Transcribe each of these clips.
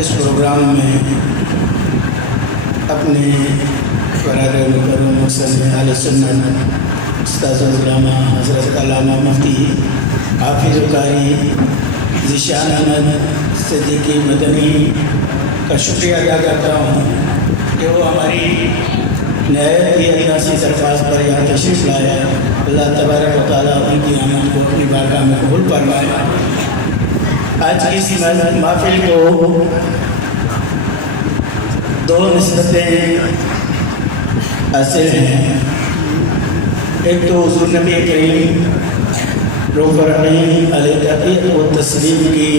اس programme میں اپنے برادر مکرم محسن اہل سنت استاذ علامہ حضرت علامہ مفتی حافظ قاری ذیشان احمد صدیقی مدنی کا شکریہ ادا کرتا ہوں کہ وہ ہماری نہایت ہی عیاسی درخواست پر یہاں تشریف لائے. اللہ تبارک و تعالیٰ ان کی آمد کو اپنی بارگاہ میں قبول فرمائے. آج کی اس محفل کو دو نسبتیں حاصل ہیں. ایک تو حضور نبی کریم روح الرحیم علیہ تحقیق و تسلیم کی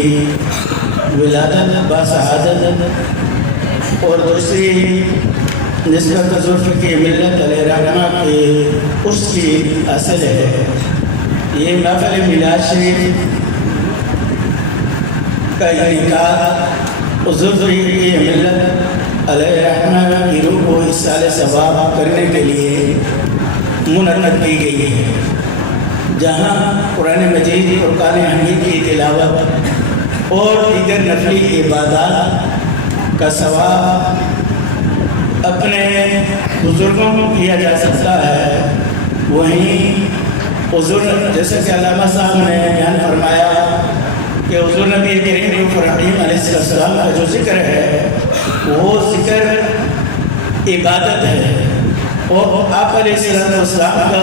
ولادت باسعادت، اور دوسری نسبت ظلف کی ملت علیہ رحمہ کے اس کی حاصل ہے. یہ محفل میلاد شریف کا انعقاد ظلف کی ملت علیہ رحمہ کی روح کو احسال ثواب کرنے کے لیے منعقد کی گئی ہے، جہاں قرآن مجید فرقان حمید کی تلاوت اور دیگر نفلی عبادات کا ثواب اپنے بزرگوں کو کیا جا سکتا ہے. وہیں حضور جیسے کہ علامہ صاحب نے بیان فرمایا کہ حضور نبی کریم روح الرحیم علیہ السلام کا جو ذکر ہے وہ ذکر عبادت ہے، اور آپ علیہ السلام کا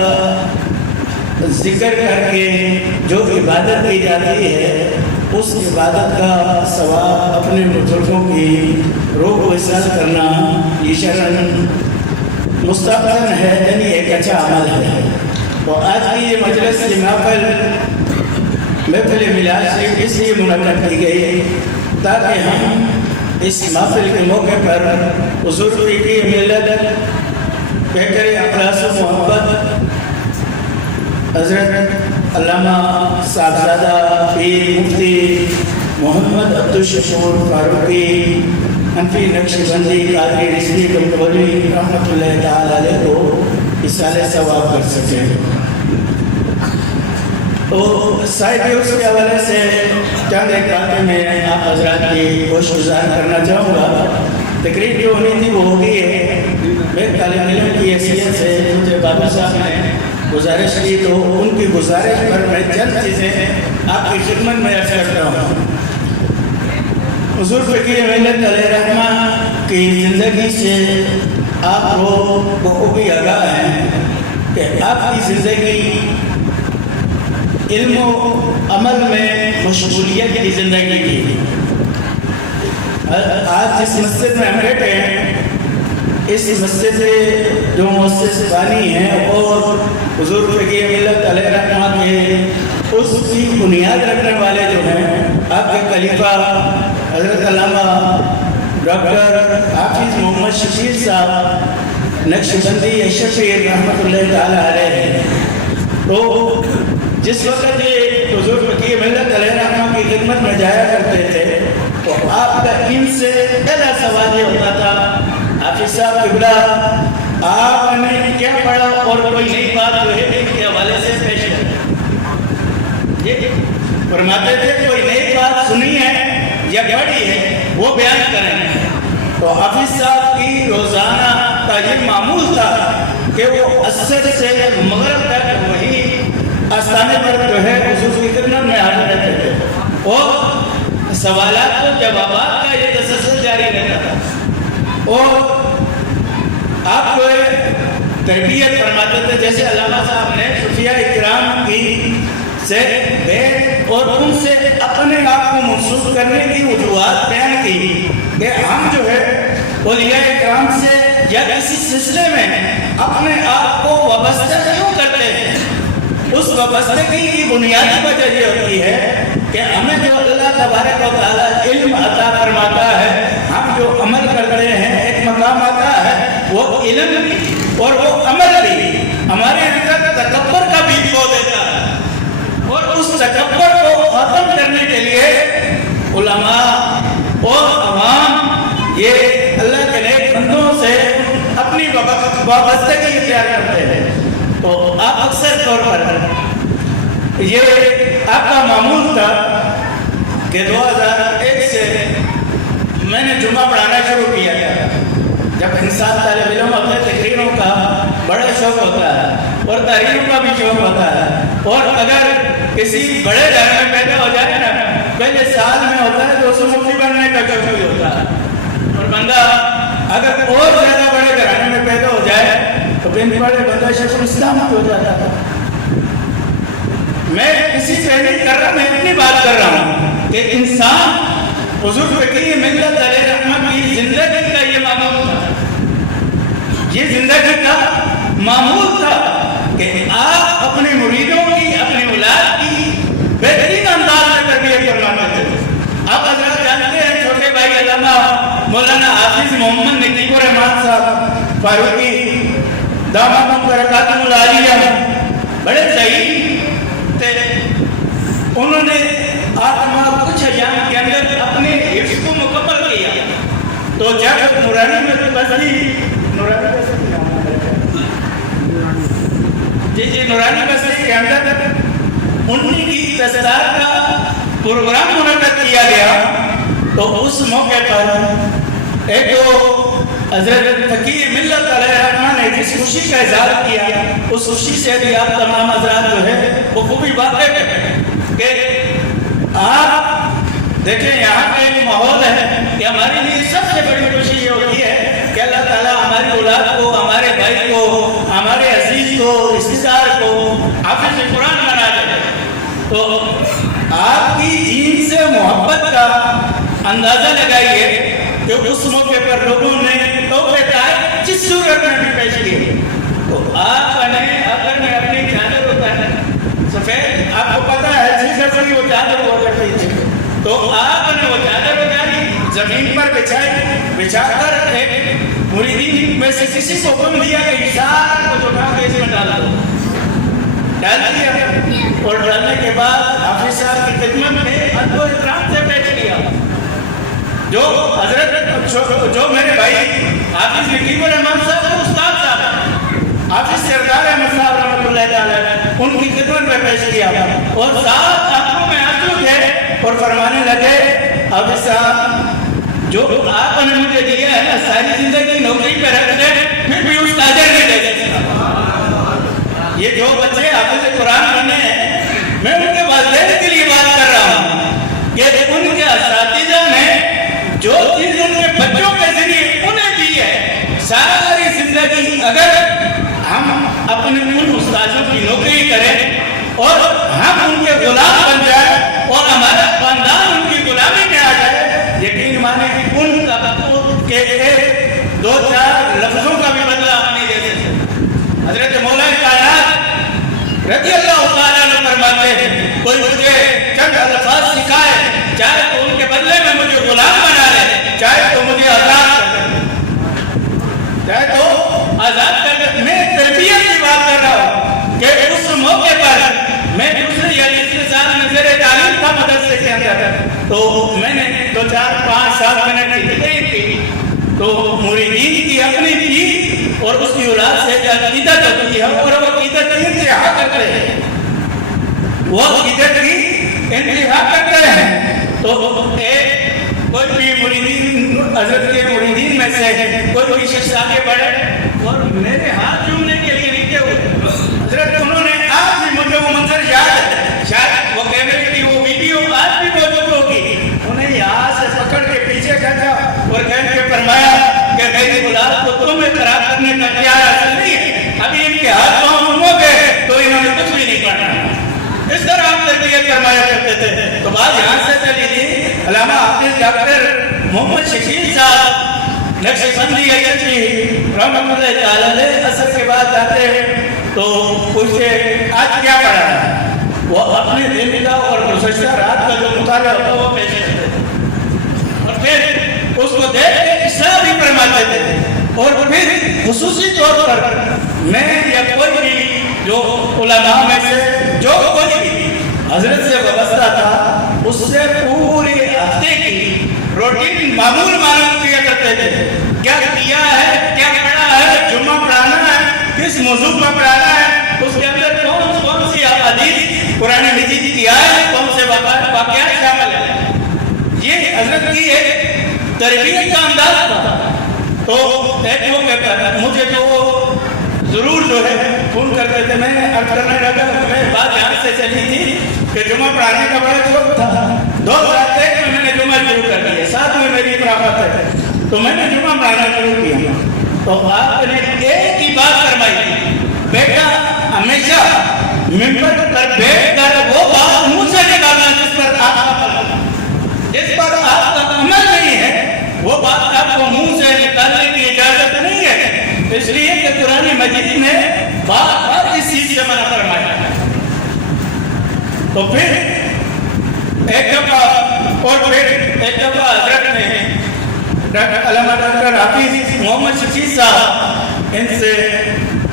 ذکر کر کے جو عبادت کی جاتی ہے اس عبادت کا ثواب اپنے بزرگوں کی روح کو احساس کرنا یہ شرعاً مستحسن ہے، یعنی ایک اچھا عمل ہے. اور آج کی یہ مجلس کی محفل میلاد شریف اس لیے منعقد کی گئی تاکہ ہم اس محفل کے موقع پر حضور کی ملت پیکر اخلاص و محبت حضرت علامہ صاحبزادہ پیر مفتی محمد عبدالشکور فاروقی حنفی نقشبندی قادری رضوی گنگولی رحمۃ اللہ تعالی علیہ کو احسال ثواب کر سکے. تو صاحب اس کے حوالے سے چند ایک باتیں میں آپ حضرات کی گوش گزار کرنا چاہوں گا. تقریر جو ہونی تھی وہ ہو گئی ہے. میں طالب علم کی حیثیت سے مجھے بابا صاحب نے گزارش کی تو ان کی گزارش پر میں چند چیزیں آپ کی خدمت میں عرض کرتا ہوں. حضور فقیر ملت علیہ رحمہ کی زندگی سے آپ لوگ بخوبی آگاہ ہیں کہ آپ کی زندگی علم و عمل میں مشغولیت کی زندگی کی. آج جس مسجد میں ہم بیٹھے ہیں اس مسجد سے جو مؤسس بانی ہیں اور حضور فقیر ملت علیہ رحمہ کے اس کی بنیاد رکھنے والے جو ہیں آپ کے خلیفہ حضرت علامہ ڈاکٹر حافظ محمد شفیع صاحب نقشبندی شفیع رحمۃ اللہ تعالیٰ علیہ. تو جس وقت یہ حضور فقیر ملت علیہ رحمہ کی خدمت میں جایا کرتے تھے تو آپ کا ان سے پہلا سوال یہ ہوتا تھا، حافظ صاحب قبلہ آپ نے کیا پڑھا اور کوئی نئی بات جو ہے کے حوالے سے پیش ہے. فرماتے تھے کوئی نئی بات سنی ہے یا پڑھی ہے وہ بیان کریں. تو حافظ صاحب کی روزانہ کا یہ معمول تھا کہ وہ عصر سے مغرب تک وہی آستانے پر جو ہے حضور کی خدمت میں حاضر رہتے تھے اور سوالات و جوابات کا یہ تسلسل جاری رہتا تھا. اور آپ کو تربیت فرماتے تھے جیسے علامہ صاحب نے صوفیاء اکرام کی سے بیت اور ان سے اپنے آپ کو منسوخ کرنے کی وجوہات بیان کی کہ ہم جو ہے اولیاء اکرام سے یا کسی سلسلے میں اپنے آپ کو وابستہ کیوں کرتے ہیں. اس وابستگی کی بنیادی وجہ یہ ہوتی ہے کہ ہمیں جو اللہ تبارک و تعالیٰ علم عطا فرماتا ہے، ہم جو عمل کرتے ہیں ایک مقام آتا ہے وہ علم بھی اور وہ عمل بھی ہمارے اندر تکبر کا بھی کھو دیتا ہے. اور اس تکبر کو ختم کرنے کے لیے علماء اور عوام یہ اللہ کے نیک بندوں سے اپنی وابستگی اختیار کرتے ہیں. تو آپ اکثر طور پر یہ آپ کا معمول تھا کہ 2001 سے میں نے جمعہ پڑھانا شروع کیا تھا. جب انسان طالب علم اپنے تقریروں کا بڑا شوق ہوتا ہے اور تحریروں کا بھی شوق ہوتا ہے, اور اگر کسی بڑے گھر میں پیدا ہو جائے نا, پہلے سال میں ہوتا ہے 200 مفتی بننے کا شوق بھی ہوتا ہے, اور بندہ اگر اور زیادہ بڑے گھرانے میں پیدا ہو جائے تو بن بڑے بندہ شیخ الاسلام ہو جاتا ہے. میں کسی پہ نہیں کر رہا, میں اتنی بات کر رہا ہوں کہ انسان حضور فقیر ملت علیہ رحمت کی زندگی کا یہ معمول تھا, یہ زندگی کا معمول تھا کہ آپ اپنے مریدوں کی, اپنے اولاد کی بہترین انداز میں تربیت کرواتے تھے. آپ حضرات جانتے ہیں چھوٹے بھائی علامہ مولانا حافظ محمد نقیب الرحمان صاحب فاروقی داماد برکاتہ العالیہ بڑے شہید تھے. انہوں نے آٹھ کچھ ایام کے اندر اپنے حفظ کو مکمل کیا. تو جب نورانی میں بستی نورانی بستی کے اندر انہی کی تذکار کا پروگرام منعقد کیا گیا, تو اس موقع پر ایک تو حضرت فقیر ملت علیہ الرحمن نے جس خوشی کا اظہار کیا, اس خوشی سے بھی آپ تمام حضرات جو ہے وہ خوبی واقف ہے کہ آپ دیکھیں یہاں کا ایک ماحول ہے کہ ہمارے لیے سب سے بڑی خوشی یہ ہوتی ہے کہ اللہ تعالیٰ ہماری اولاد کو, ہمارے بھائی کو, ہمارے عزیز کو, رشتہ دار کو حافظ قرآن بنا دے. تو آپ کی دین سے محبت کا اندازہ لگائیے کہ اس موقع پر لوگوں نے تحائف جس صورت میں بھی پیش کیے. تو آپ نے اگر میں اپنی چادر ہوتا ہے سفید, آپ کو پتا ہے جس طرح کی وہ چادر ہوا کرتی تھی, تو آپ نے وہ چادر اتاری زمین پر بچھا کر ایک مریدین میں سے کسی کو حکم دیا کہ اشار کو اٹھا کے اس میں ڈال دیا, اور ڈالنے کے بعد حافظ صاحب کی خدمت میں ادب و احترام سے پیش کیا. جو حضرت جو میرے بھائی حافظ نقیب الرحمان صاحب استاد صاحب حافظ سردار احمد صاحب رحمۃ اللہ تعالی ان کی خدمت میں پیش کیا, اور ساتھ آنکھوں میں آنسو تھے اور فرمانے لگے حافظ صاحب جو آپ نے مجھے دیا ہے نا, ساری زندگی نوکری پہ رکھ دیں پھر بھی اس تاجر نہیں دے دیتے. یہ جو بچے حافظ قرآن بنے ہیں, میں ان کے والدین کے لیے بات کر رہا ہوں کہ ان کے اساتذہ نے جو چیز ان کے بچوں کے ذریعے انہیں دی ہے, ساری زندگی اگر ہم اپنے ان استاذوں کی نوکری کریں اور ہم ان کے غلام بن جائیں اور ہمارا خاندان ان کی غلامی میں آ جائے, یقین مانے کہ ان کے دو چار لفظوں کا بھی بدلہ ہم نہیں دے سکتے. حضرت مولانا کائنات رضی اللہ تعالیٰ عنہ فرماتے ہیں کوئی مجھے چند الفاظ سکھائے, چاہے تو ان کے بدلے میں مجھے غلام بنا لے, چاہے تو مجھے آزاد کر دے, چاہے تو آزاد کر دے. میں تربیت کی بات کر رہا ہوں کہ اس موقع پر میں دوسری استثار نظر تعلیم تھا مدرسے کے اندر, تو میں نے 2 4 5 7 منٹ کی تقریر کی, تو مریدین کی اپنی تھی اور اس کی اولاد سے عقیدت ہوتی ہے, اور وہ عقیدت کی انتہا کرتے ہیں, وہ عقیدت کی انتہا کرتے ہیں. تو ایک کوئی بھی مریدین, حضرت کے مریدین میں سے کوئی بھی شخص آگے بڑھے اور میرے ہاتھ چومنے کے لیے نیچے ہوئے, حضرت انہوں نے آج بھی مجھے وہ منظر یاد ہے, شاید وہ کیمرے کی وہ ویڈیو آج بھی موجود ہوگی, انہیں یہاں سے پکڑ کے پیچھے کھینچا اور کہہ کے فرمایا کہ میری اولاد کو تمہیں خراب کرنے کا اختیار حاصل نہیں ہے, ابھی ان کے ہاتھ پاؤں ہو گئے تو انہوں نے کچھ بھی نہیں پڑھا. اس طرح آپ تربیت فرمایا کرتے تھے. تو بات یہاں سے چلی تھی, علامہ حافظ ڈاکٹر محمد شکیل صاحب نقشبندی رحمۃ اللہ تعالیٰ علیہ اثر کے بعد آتے ہیں تو پوچھتے آج کیا پڑھا ہے, وہ اپنے دن کا اور گزشتہ رات کا جو مطالعہ ہوتا وہ پیش کرتے تھے, اور پھر اس کو دیکھ کے اصلاح بھی فرماتے تھے. اور پھر خصوصی طور پر میں یا کوئی بھی جو علماء میں سے جو کوئی بھی حضرت سے وابستہ تھا, اس سے پورے ہفتے کی روٹین معمول معلوم کیا کرتے تھے, کیا کیا ہے, کیا پڑھا ہے, جمعہ پڑھانا ہے, کس موضوع پر پڑھانا ہے, اس کے اندر کون سی حدیث قرآن مجید کی آیت, کون سے واقعات شامل ہیں. یہ حضرت کی ایک تربیت کا انداز تھا. تو ایک وہ کہتا ہے مجھے تو ضرور جو ہے فون کرتے تھے. میں عرض کرنے لگا میں بات یہاں سے چلی تھی کہ جمعہ پڑھانے کا بڑا شوق تھا. 2023 میں نے جمعہ شروع کر دیا. ساتھ میں میری پراپت ہے تو میں نے جمعہ پڑھانا شروع کیا. تو آپ نے ایک ہی بات فرمائی تھی, بیٹا ہمیشہ ممبر پر بیٹھ کر وہ بات منہ سے نکالنا جس پر آپ کا عمل نہیں ہے, وہ بات آپ کو منہ سے نکالنے کی اجازت نہیں ہے. اس لیے کہ قرآن مجید نے بات اس چیز سے منع فرمایا. تو پھر ایک دفعہ حضرت نے علامہ ڈاکٹر حافظ محمد شفیع صاحب ان سے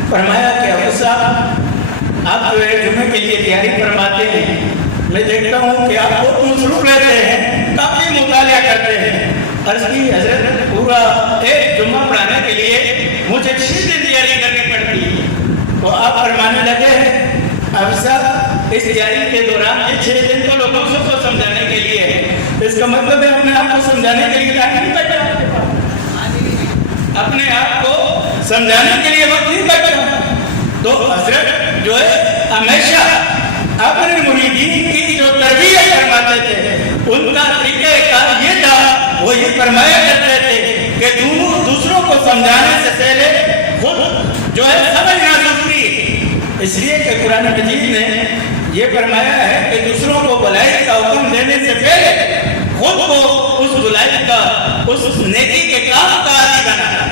فرمایا کہ ابو صاحب آپ جو ہے جمعے کے لیے تیاری فرماتے ہیں, میں دیکھتا ہوں کہ آپ بہت مصروف رہتے ہیں, کافی مطالعہ کرتے ہیں. عرض کی حضرت پورا ایک جمعہ پڑھانے کے لیے مجھے 6 دن تیاری کرنی پڑتی ہے. تو آپ فرمانے لگے اب صاحب اس تیاری کے دوران یہ 6 دن تو لوگوں کو سمجھانے کے لیے ہے. اس کا مطلب ہے اپنے آپ کو سمجھانے کے لیے ٹائم نہیں بچا, اپنے آپ کو سمجھانے کے لیے وقت نہیں بچا. تو حضرت جو ہے ہمیشہ اپنے مریدین کی جو تربیت فرماتے تھے ان کا طریقہ کار یہ تھا, وہ یہ فرمایا کرتے تھے کہ دوسروں کو سمجھانے سے پہلے خود جو ہے سمجھنا ضروری ہے. اس لیے کہ قرآن مجید نے یہ فرمایا ہے کہ دوسروں کو بھلائی کا حکم دینے سے پہلے خود کو اس بھلائی کا, اس نیکی کے کام کا عادی بنانا.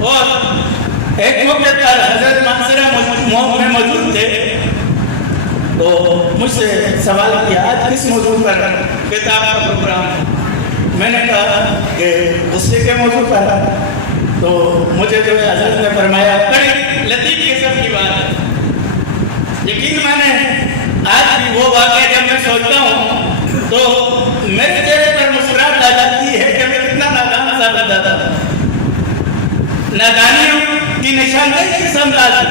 اور ایک موقع پر حضرت منصورہ میں موجود تھے تو مجھ سے سوال کیا آج کس موضوع پر کتاب کا پروگرام ہے. میں نے کہا کہ غصے کے موضوع پر. تو مجھے جو ہے حضرت نے فرمایا بڑی لطیف قسم کی بات ہے. یقین میں نے آج بھی وہ واقعہ جب میں سوچتا ہوں تو میرے چہرے پر مسکراہٹ آ جاتی ہے کہ میں کتنا نادان ثابت ہوتا تھا. نادانیوں کی نشاندہی کی سمجھا.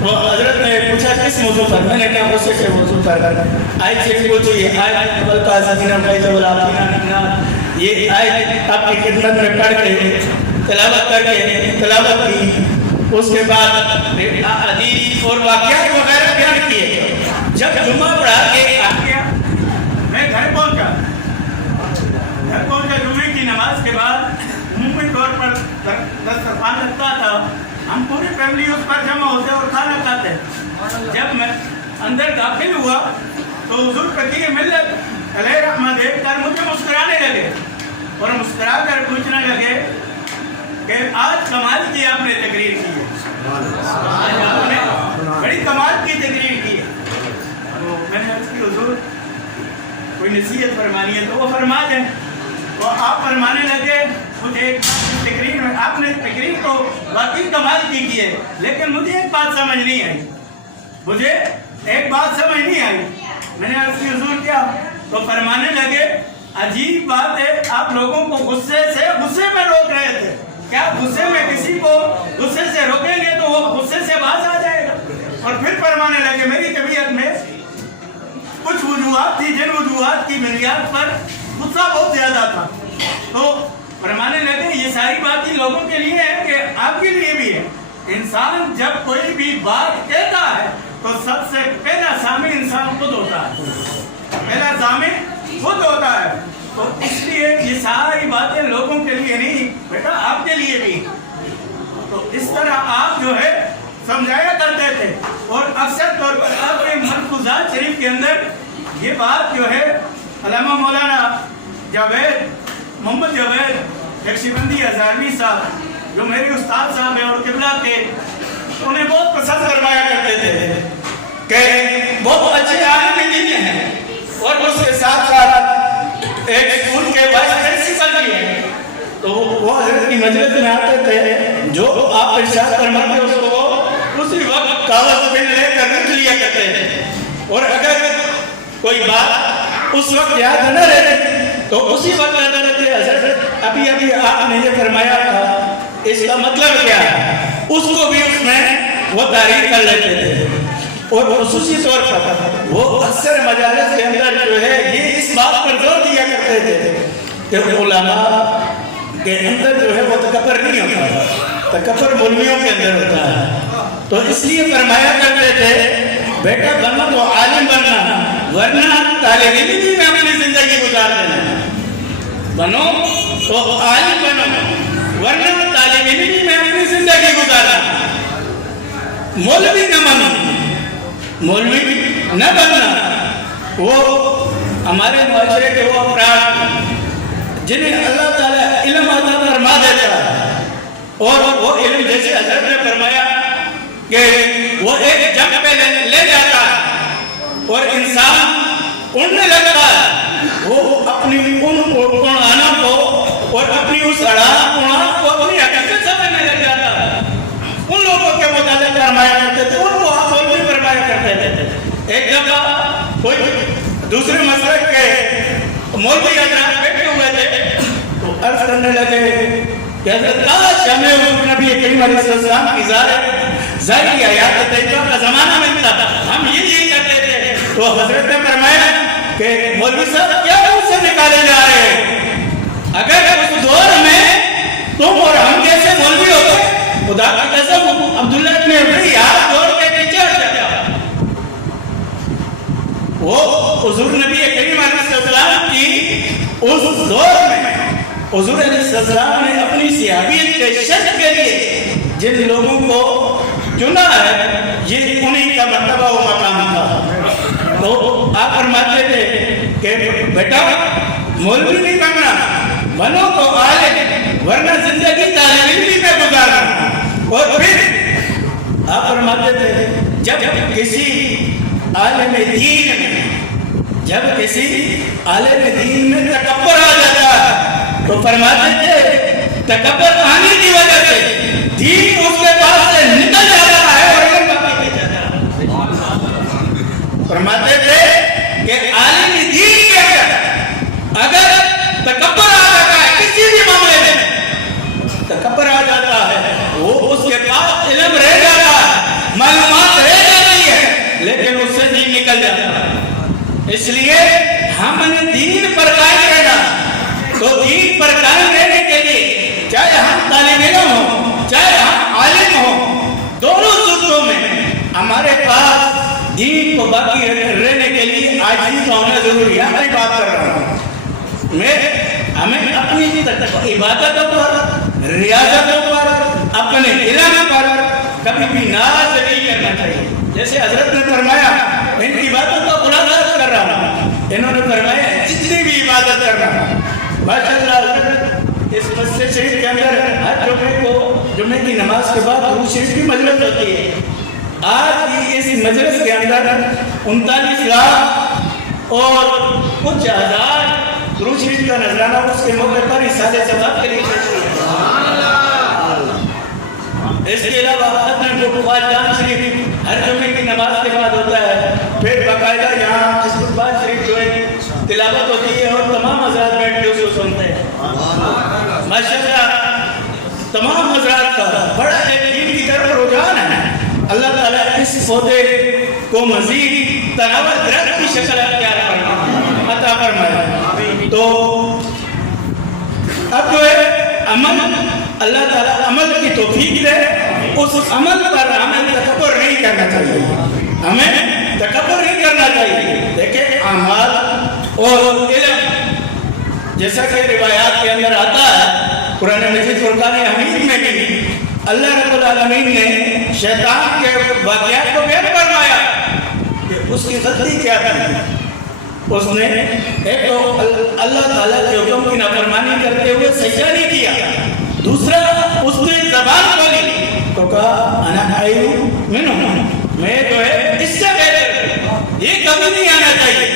وہ حضرت نے پوچھا کس موضوع پر, میں نے کہا غصے کے موضوع پر. آیت سے پوچھی آیت والقاذفین الغیظ والعافین عن الناس, یہ آیت آپ کی خدمت میں پڑھ کے تلاوت کر کے تلاوت کی. اس کے بعد حدیث اور واقعات وغیرہ بیان کیے. جب جمعہ پڑھا کے آ گیا میں گھر پہنچا جمعے کی نماز کے بعد عمومی طور پر دسترخوان لگتا تھا, ہم پوری فیملی اس پر جمع ہوتے اور کھانا کھاتے. جب میں اندر داخل ہوا تو حضور فقیر ملت علیہ رحمہ دیکھ کر مجھے مسکرانے لگے اور مسکرا کر پوچھنے لگے کہ آج کمال کی آپ نے تقریر کی ہے, آج آپ نے بڑی کمال کی تقریر کی ہے. تو میں نے عرض کی حضور کوئی نصیحت فرمانی ہے تو وہ فرما دیں. تو آپ فرمانے لگے مجھے ایک تقریر میں آپ نے تقریر تو واقعی کمال کی ہے, لیکن مجھے ایک بات سمجھ نہیں آئی. میں نے عرض کی حضور کیا؟ تو فرمانے لگے عجیب بات ہے, آپ لوگوں کو غصے میں روک رہے تھے, کیا غصے میں کسی کو غصے سے روکیں گے تو وہ غصے سے باز آ جائے گا. اور پھر فرمانے لگے میری طبیعت میں کچھ وجوہات تھی جن وجوہات کی بنیاد پر غصہ بہت زیادہ تھا. تو فرمانے لگے یہ ساری باتیں لوگوں کے لیے ہے کہ آپ کے لیے بھی ہے. انسان جب کوئی بھی بات کہتا ہے تو سب سے پہلا ضامن انسان خود ہوتا ہے, تو اس لیے یہ ساری باتیں لوگوں کے لیے نہیں بیٹا آپ کے لیے بھی. تو اس طرح آپ جو ہے سمجھایا کرتے تھے اور اکثر طور پر آپ کے ملفوظات شریف کے اندر یہ بات جو ہے علامہ مولانا محمد جاوید نقشبندی ہزاروی صاحب جو میرے استاد صاحب ہیں اور قبلہ کے, انہیں بہت پسند فرمایا کرتے تھے کہ بہت اچھے عالم دین ہیں اور اس کے ساتھ ساتھ ایک اسکول کے وائس پرنسپل بھی ہیں. تو وہ حضرت کی مجلس میں آتے تھے, جو آپ ارشاد فرماتے اس کو اسی وقت کاغذ پین لے کر لکھ لیا کرتے تھے, اور اگر کوئی بات اس وقت یاد نہ رہے تو اسی وقت یاد رہتے حضرت ابھی آپ نے یہ فرمایا تھا, اس کا مطلب کیا ہے, اس کو بھی اس میں وہ تعریف کر لیتے تھے. اور خصوصی طور پر وہ اکثر مجالس کے اندر جو ہے یہ اس بات پر زور دیا کرتے تھے کہ علماء کے اندر جو ہے وہ تکبر نہیں ہوتا، تکبر مولویوں کے اندر ہوتا ہے. تو اس لیے فرمایا کرتے تھے بیٹا بنو تو عالم بننا، ورنہ طالب علم میں اپنی زندگی گزار دینا. بنو تو عالم بنو، ورنہ طالب علم میں اپنی زندگی گزارنا. مولوی نہ بنو، مولوی نہ بننا. وہ ہمارے معاشرے کے وہ افراد جنہیں اللہ تعالیٰ علم عطا فرما دیتا ہے، اور وہ علم جیسے حضرت نے فرمایا کہ وہ ایک جنگ پہ لے جاتا ہے اور انسان اڑنے لگتا ہے، وہ اپنی اڑانا کو اور اپنی اس اڑانا کو اپنی حقیقت سمجھنے لگ جاتا ہے. ان لوگوں کے متعلق فرمایا کرتے تھے، ان کو آپ بھی فرمایا کرتے تھے. ایک دفعہ کوئی دوسرے مسلک کے مولوی حضرات بیٹھے ہوئے تھے تو عرض کرنے لگے کہ حضرت کاش ہمیں نبی کریم علیہ السلام کی ظاہری حیات طیبہ کا زمانہ ملتا تھا، ہم یہ کرتے تھے. تو حضرت نے فرمایا کہ مولوی صاحب کیا منہ سے نکالے جا رہے ہیں؟ اگر اس دور میں تم اور ہم جیسے مولوی ہوتے، خدا کی قسم عبداللہ ابن ابی ہاتھ جوڑ کے پیچھے ہٹ جاتا. وہ حضور نبی کریم علیہ السلام کی اس دور میں حضور علیہ السلام نے اپنی صحابیت کے شرط کے لیے جن لوگوں کو چنا ہے، یہ انہی کا مرتبہ و مقام تھا. تو آپ فرماتے تھے کہ بیٹا مولوی نہیں بننا، بنو تو عالم، ورنہ زندگی طالب علمی میں گزارنا. اور پھر آپ فرماتے تھے جب کسی عالم دین میں تکبر آ جاتا ہے تو فرماتے تھے تکبر آنے کی وجہ سے دین اس کے پاس سے نکل جاتا ہے اور علم باقی نہیں جاتا. فرماتے تھے کہ عالم دین کے اندر اگر تکبر آ جاتا ہے، کسی بھی معاملے میں تکبر آ جاتا ہے، وہ اس کے پاس علم رہ جاتا ہے، معلومات رہ جاتی ہے، لیکن اس سے دین نکل جاتا ہے. اس لیے ہم نے دین پر قائم رہنا. تو دین پر قائم رہنے کے لیے چاہے ہم طالب علم ہوں، چاہے ہم عالم ہوں، دونوں صورتوں میں ہمارے پاس دین کو باقی رہنے کے لیے عاجزی کا ہونا ضروری ہے. میں بات کر رہا ہوں، ہمیں اپنی عبادتوں پر، ریاضتوں پر، اپنے علم پر کبھی بھی ناز نہیں کرنا چاہیے. جیسے حضرت نے فرمایا ان کی باتوں کا خلاصہ کر رہا ہوں، انہوں نے فرمایا جتنی بھی عبادت کر رہا ہوں ماشاءاللہ. اس مسجد شریف کے اندر ہر جمعے کی نماز کے بعد درود شریف کی مجلس ہوتی ہے. آج کی اس مجلس کے اندر 39 لاکھ اور کچھ ہزار درود شریف کا نذرانہ اس کے موقع پر اصالہ ثواب کے لیے اس کے علاوہ استقبال جان شریف ہر جمعے کی نماز کے بعد ہوتا ہے. پھر باقاعدہ یہاں استقبال شریف جو ہے تلاوت ہوتی ہے اور تمام حضرات بیٹھ کے اس کو سنتے ہیں. ماشاءاللہ تمام حضرات کا بڑا ایک دین کی طرف رجحان ہے. اللہ تعالیٰ اس پودے کو مزید تناول درخت کی شکل اختیار عطا فرمائے. تو اب جو ہے عمل، اللہ تعالیٰ عمل کی توفیق دے. اس عمل پر ہمیں تکبر نہیں کرنا چاہیے، ہمیں تکبر نہیں کرنا چاہیے. دیکھیں اعمال اور علم جیسا کہ روایات کے اندر آتا ہے، قرآن مجید فرقان حمید میں بھی اللہ رب العالمین نے شیطان کے واقعات کو بیان فرمایا کہ اس کی غلطی کیا تھی. اس نے ایک تو اللہ تعالیٰ کے حکم کی نافرمانی کرتے ہوئے سجدہ نہیں کیا، دوسرا اس نے زبان کھولی تو کہا انا خیر منہ، میں جو ہے اس سے بہتر. یہ کبھی نہیں آنا چاہیے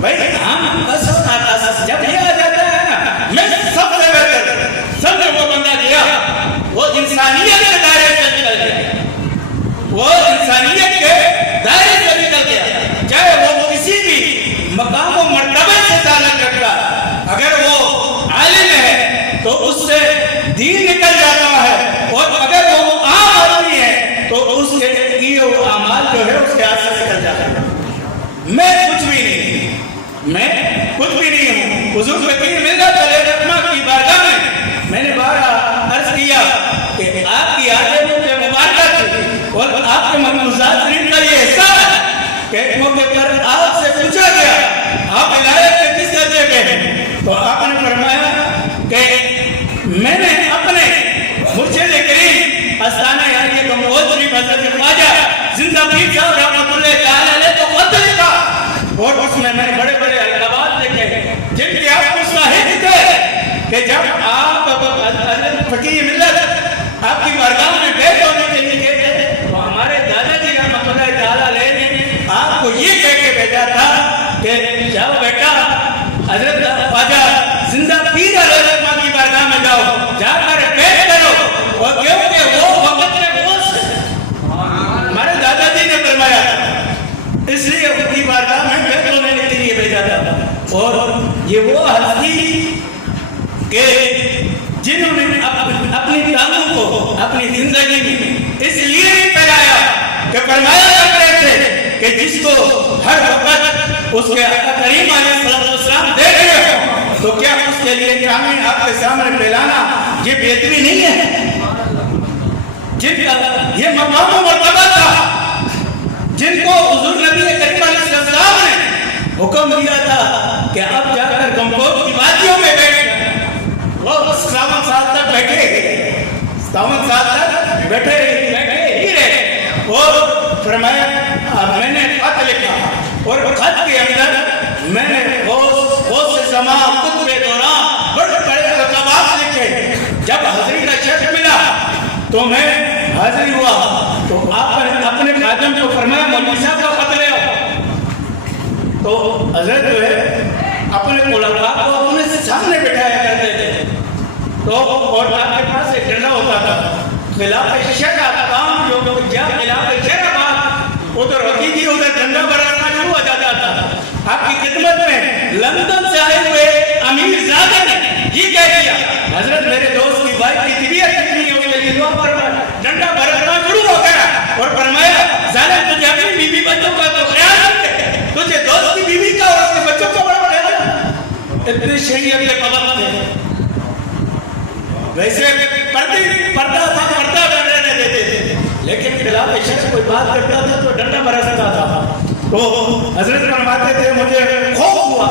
بھائی. ہم بس جب یہ آ جاتا ہے نا میں سب سے بہتر، سب نے وہ بندہ دیا، وہ انسانیت کے دائرے سے نکل گیا، وہ انسانیت کے دائرے سے نکل گیا. چاہے وہ کسی بھی مقام و مرتبے سے تعلق رکھتا، اگر وہ عالم ہے تو اس سے دین نکل جاتا ہے، اور اگر وہ عام آدمی ہے تو اس کے کیے ہوئے اعمال جو ہے اس کے ہاتھ سے نکل جاتا ہے. میں کچھ بھی نہیں ہوں. حضور فقیر مرزا چلے میں نے اپنے مرشد کریم استانہ یاری کمبوج شریف حضرت خواجہ زندہ پیر صاحب رحمۃ اللہ تعالی علیہ کو خط لکھا اور اس میں نے بڑے بڑے القابات لکھے جن کے آپ مستحق تھے کہ جب آپ حضرت فقیر ملت آپ کی بارگاہ میں بیٹھ ہونے کے لیے کہتے تھے تو ہمارے دادا جی رحمۃ اللہ تعالی علیہ نے آپ کو یہ کہہ کے بھیجا تھا کہ جاؤ بیٹا حضرت خواجہ زندہ پیر علیہ السلام کی بارگاہ میں جاؤ جا کر بیٹھ کرو اور کیونکہ وہ وقت میں ہمارے دادا جی نے فرمایا اس لیے ان کی بارگاہ میں بیٹھ ہونے کے لیے بھیجا تھا اور یہ وہ ہستی کہ جنہوں نے اپنی ٹانگوں کو اپنی زندگی میں اس لیے نہیں پھیلایا کہ فرمایا کرتے تھے کہ جس کو ہر وقت اس کے آقا کریم علیہ السلام دیکھ رہے ہو تو کیا اس کے لیے گرامی آپ کے سامنے پھیلانا یہ بہتری نہیں ہے؟ جن کا یہ مقام و مرتبہ تھا جن کو حضور نبی کریم علیہ السلام نے حکم دیا تھا کہ اب جا کر کمبوج کی وادیوں میں بیٹھ وہ 57 سال تک بیٹھے 57 سال تک بیٹھے ہی رہے اور فرمایا میں نے خط لکھا اور خط کے اندر میں نے بہت سے زمان خطب دوران بڑے بڑے القابات لکھے جب حضری کا شرط ملا تو میں حاضر ہوا تو آپ نے اپنے خادم کو فرمایا مولوی صاحب کا خط لے آؤ تو حضرت جو ہے اپنے خلفاء کو اپنے سامنے بٹھایا کرتے تھے تو اور آپ کے پاس ایک ڈنڈا ہوتا تھا خلاف شرع کام جو خلاف شرع بات ادھر ہوتی تھی ادھر ڈنڈا برسنا شروع ہو جاتا تھا آپ کی خدمت میں لندن سے آئے ہوئے امیر زادہ نے یہ کہہ دیا حضرت میرے دوست کی بھائی کی طبیعت اتنی ہو گئی دعا پر ڈنڈا برسنا شروع ہو گیا اور فرمایا ظالم تجھے اپنی بیوی بچوں کا تو خیال رکھے تجھے دوست کی بیوی کا اور اس کے بچوں کا بڑا خیال اتنی شریعت کے پابند تھے ویسے پردہ رہنے دیتے تھے لیکن خلاف شخص کوئی بات کرتا تھا تو ڈنڈا برستا تھا تو حضرت فرماتے تھے مجھے خوف ہوا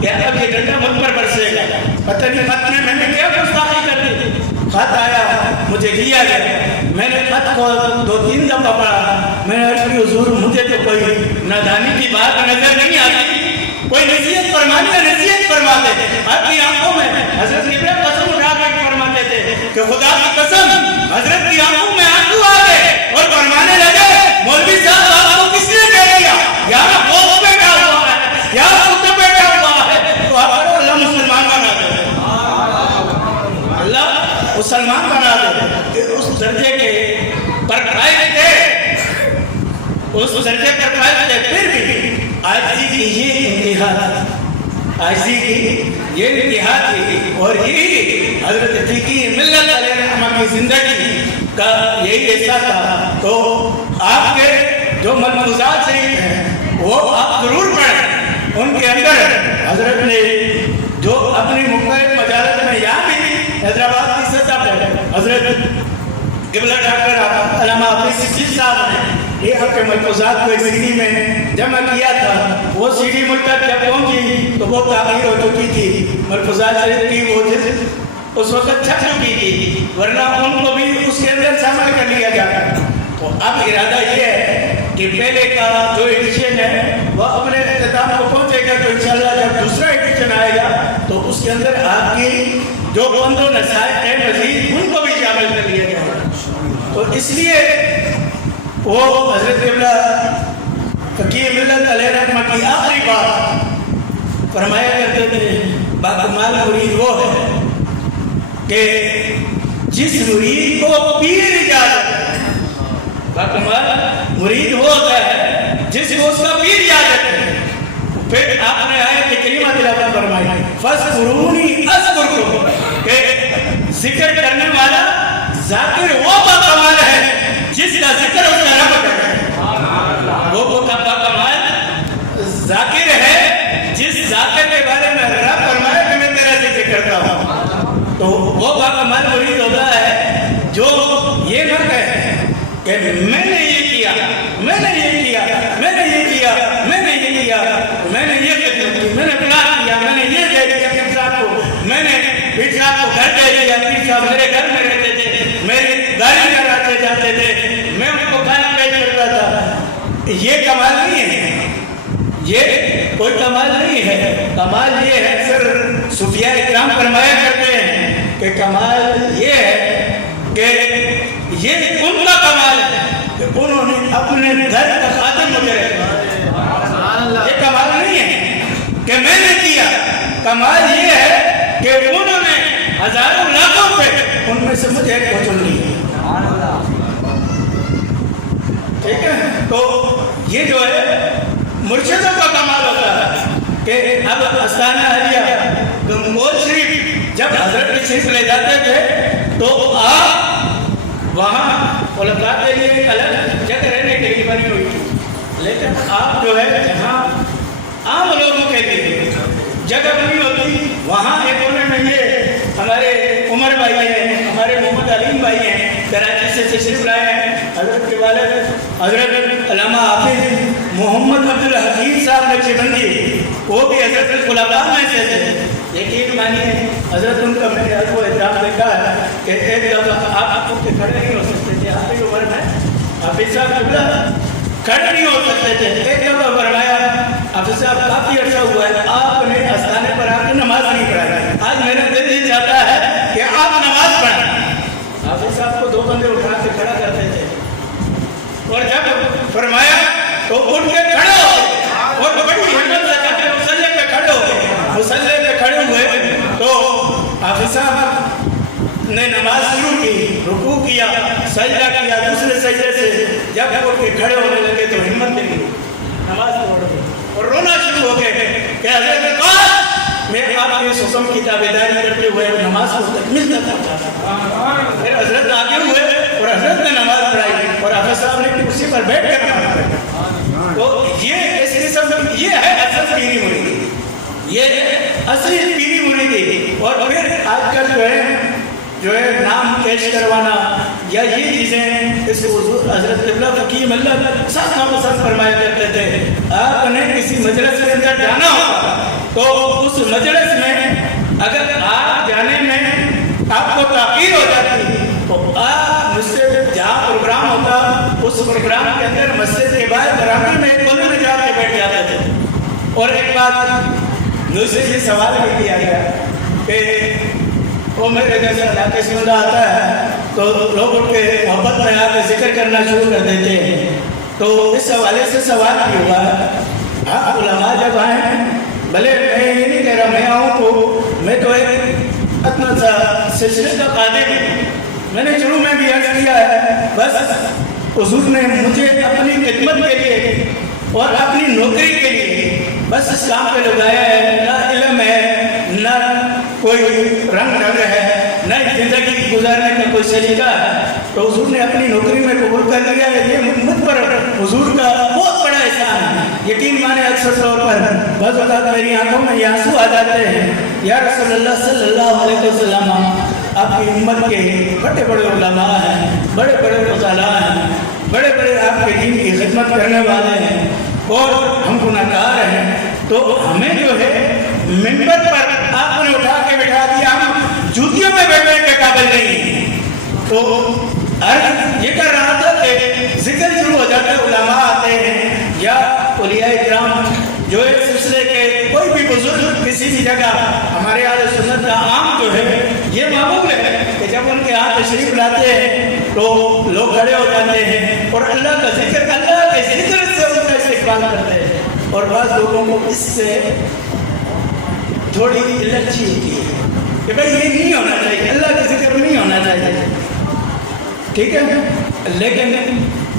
کہ اب یہ ڈنڈا مجھ پر برسے گا پتہ نہیں خط میں نے کیا گستاخی کر دی خط آیا مجھے دیا گیا میں نے خط کو 2-3 دفعہ پڑھا میں نے عرض کی حضور مجھے تو کوئی نادانی کی بات نظر نہیں آتی کوئی نصیحت فرمانی ہے نصیحت فرما دے اپنی آنکھوں میں حضرت ابراہیم قسم اٹھا کر فرماتے تھے کہ خدا کی قسم حضرت کی آنکھوں میں آنسو آ گئے اور فرمانے لگے مولوی صاحب آپ کو کس نے کہہ دیا یا خوف بیٹھا ہوا ہے یا خود بیٹھا ہوا ہے تو آپ کو اللہ مسلمان بنا دے اللہ مسلمان بنا دے اس درجے کے پر قائد تھے اس درجے پر قائد تھے پھر بھی عاجزی کی یہ انتہا تھی عاجزی کی یہ انتہا تھی اور یہی حضرت فقی ملت علیہ الرحمہ کی زندگی کا یہی ایسا تھا تو آپ کے جو ملفوظات شریف ہیں وہ آپ ضرور پڑھیں ان کے اندر حضرت نے جو اپنی مختلف مجالس میں یہاں بھی حیدرآباد کی سطح پر حضرت قبلہ ڈاکٹر علامہ حافظ صدیق صاحب نے یہ آپ کے ملفوظات کو ایک سیڈی میں جمع کیا تھا وہ سیڈی ملک تک جب پہنچی تو وہ تاخیر ہو چکی تھی ملفوظات شریف کی وہ اس وقت چھپ چکی تھی ورنہ ان کو بھی اس کے اندر شامل کر لیا جاتا تو اب ارادہ یہ ہے کہ پہلے کا جو ایڈیشن ہے وہ اپنے اختتام کو پہنچے گا تو انشاءاللہ جب دوسرا ایڈیشن آئے گا تو اس کے اندر آپ کی جو بند و نصائح ہیں مزید ان کو بھی شامل کر لیا جائے گا تو اس لیے وہ حضرت قبلہ فقی ملت علیہ الرحمہ کی آخری بات فرمایا کرتے تھے باکمال مرید وہ ہے کہ جس مرید کو پیر اجازت ہے باکمال مرید وہ ہوتا ہے جس کو اس کا پیر اجازت ہے پھر آپ نے آیت کریمہ تلاوت فرمائی فَاذْكُرُونِي أَذْكُرْكُمْ کہ ذکر کرنے والا ذاکر وہ باکمال ہے جس کا ذکر اس کا رب ہے وہ باکمال ذاکر ہے جس ذاکر کے بارے میں رب فرمائے کہ میں تیرا ذکر کرتا ہوں تو وہ باکمال مرید ہوتا ہے جو یہ نہ کہے کہ میں نے یہ کیا میں نے یہ کیا میں نے یہ کیا میں نے یہ کیا میں نے یہ خدمت کی میں نے پلان کیا میں نے یہ دے دیا کو میں نے پیر صاحب کو گھر دے دیا. پیر صاحب میرے گھر میں رہتے تھے, میری گاڑی میں آتے جاتے تھے, میں ان کو کھانا پیش کرتا تھا. یہ کمال نہیں ہے, یہ کوئی کمال نہیں ہے. کمال یہ ہے, سر صوفیاء اکرام فرمایا کرتے ہیں کہ کمال یہ ہے کہ یہ ان کا کمال ہے کہ انہوں نے اپنے گھر کا خادم مجھے رکھا. یہ کمال نہیں ہے کہ میں نے کیا, کمال یہ ہے کہ انہوں نے ہزاروں لاکھوں پہ ان میں سے مجھے ایک کو چن لیا. ٹھیک ہے, تو یہ جو ہے مرشدوں کا کمال ہوتا ہے کہ اب آستانہ عالیہ گنگول شریف جب حضرت تشریف لے جاتے تھے تو آپ وہاں خلفاء کے لیے ایک الگ جگہ رہنے کے لیے بنی ہوئی تھی, لیکن آپ جو ہے جہاں عام لوگوں کے لیے جگہ بنی ہوتی وہاں ایک کونے میں یہ ہمارے عمر بھائی ہیں, ہمارے محمد علیم بھائی ہیں, کراچی سے تشریف لائے ہیں. حضرت کے والد حضرت علامہ حافظ محمد عبد الحکیم صاحب نقشبندی, وہ بھی حضرت الخلفاء میں سے تھے. یقین مانیے حضرت ان کا میں نے ادب و احترام دیکھا ہے کہ ایک دفعہ آپ کے کھڑے نہیں ہو سکتے تھے, آپ کی عمر میں حافظ صاحب قبلہ کھڑے نہیں ہو سکتے تھے. ایک دفعہ فرمایا حافظ صاحب کافی عرصہ ہوا ہے آپ نے آستانے پر آ کے نماز نہیں پڑھائی, آج میرا دل یہ چاہتا ہے کہ آپ نماز پڑھیں. حافظ صاحب کو دو بندے اٹھا کے کھڑا کرتے تھے اور جب فرمایا تو اٹھ کے کھڑے ہو گئے اور بڑی ہمت سے کہتے ہیں مسلح پہ کھڑے ہو گئے. مسلح پہ کھڑے ہوئے تو حافظ صاحب نے نماز شروع کی, رکوع کیا, سجدہ کیا, دوسرے سجدے سے جب اٹھ کے کھڑے ہونے لگے تو ہمت نہیں, نماز پڑھ گئے اور رونا شروع ہو گئے کہ حضرت میں آپ کے اس حکم کی تابعداری کرتے ہوئے نماز کو تکمیل کرنا چاہتا تھا. پھر حضرت آگے ہوئے اور حضرت نے نماز پڑھائی اور حافظ صاحب نے کرسی پر بیٹھ کر نماز پڑھائی. تو یہ اس قسم یہ ہے اصل پیری مریدی, یہ اصلی پیری مریدی. اور پھر آج کل جو ہے نام پیش کروانا یا یہ چیزیں, اس کو حضور حضرت قبلہ فقیم اللہ ساتھ پسند فرمایا کرتے تھے. آپ نے کسی مجلس کے اندر جانا ہوگا تو اس مجلس میں اگر آپ جانے میں آپ کو تاخیر ہو جاتی تو آپ مجھ سے جہاں پروگرام ہوتا اس پروگرام کے اندر مسجد کے بعد برابر میں ایک کونے میں جا کے بیٹھ جاتے تھے. اور ایک بات دوسرے یہ سوال بھی کیا گیا کہ وہ میرے جیسے علاقے سے بندہ آتا ہے تو لوگ اٹھ کے محبت میں آ کے ذکر کرنا شروع کر دیتے ہیں. تو اس حوالے سے سوال بھی ہوا, آپ علماء جب آئیں, بھلے میں یہ نہیں کہہ رہا میں آؤں تو میں تو ایک اتنا سا سلسلے کا قادم ہوں, میں نے شروع میں بھی عرض کیا ہے, بس حضور نے مجھے اپنی خدمت کے لیے اور اپنی نوکری کے لیے بس اس کام پہ لگایا ہے. نہ علم ہے, نہ کوئی رنگ ڈھنگ ہے, نہ زندگی گزارنے کا کوئی سلیقہ ہے, تو حضور نے اپنی نوکری میں قبول کر لیا ہے. یہ مجھ پر حضور کا بہت بڑا احسان ہے. یقین مانے اکثر طور پر بعض اوقات میری آنکھوں میں یہ آنسو آ جاتے ہیں, یا رسول اللہ صلی اللہ علیہ وسلم آپ کی امت کے بڑے بڑے علماء ہیں, بڑے بڑے فضلاء ہیں, بڑے بڑے آپ کے دین کی خدمت کرنے والے ہیں اور ہم گناہ گار ہیں, تو ہمیں جو ہے منبر پر آپ نے اٹھا کے بٹھا دیا, ہم جوتیوں میں بیٹھنے کے قابل نہیں ہیں. تو یہ کر رہا تھا کہ ذکر شروع ہو جاتا ہے, علماء آتے ہیں یا اولیاء اکرام جو ایک سلسلے کے کوئی بھی بزرگ کسی بھی جگہ, ہمارے اہل سنت کا عام جو ہے یہ معمول ہے کہ جب ان کے ہاتھ تشریف لاتے ہیں تو لوگ کھڑے ہو جاتے ہیں اور اللہ کا ذکر, اللہ کے ذکر سے ان کا استقبال کرتے ہیں. اور بعض لوگوں کو اس سے تھوڑی الرجی ہوتی ہے کہ بھائی یہ نہیں ہونا چاہیے, اللہ کا ذکر نہیں ہونا چاہیے, ٹھیک ہے. لیکن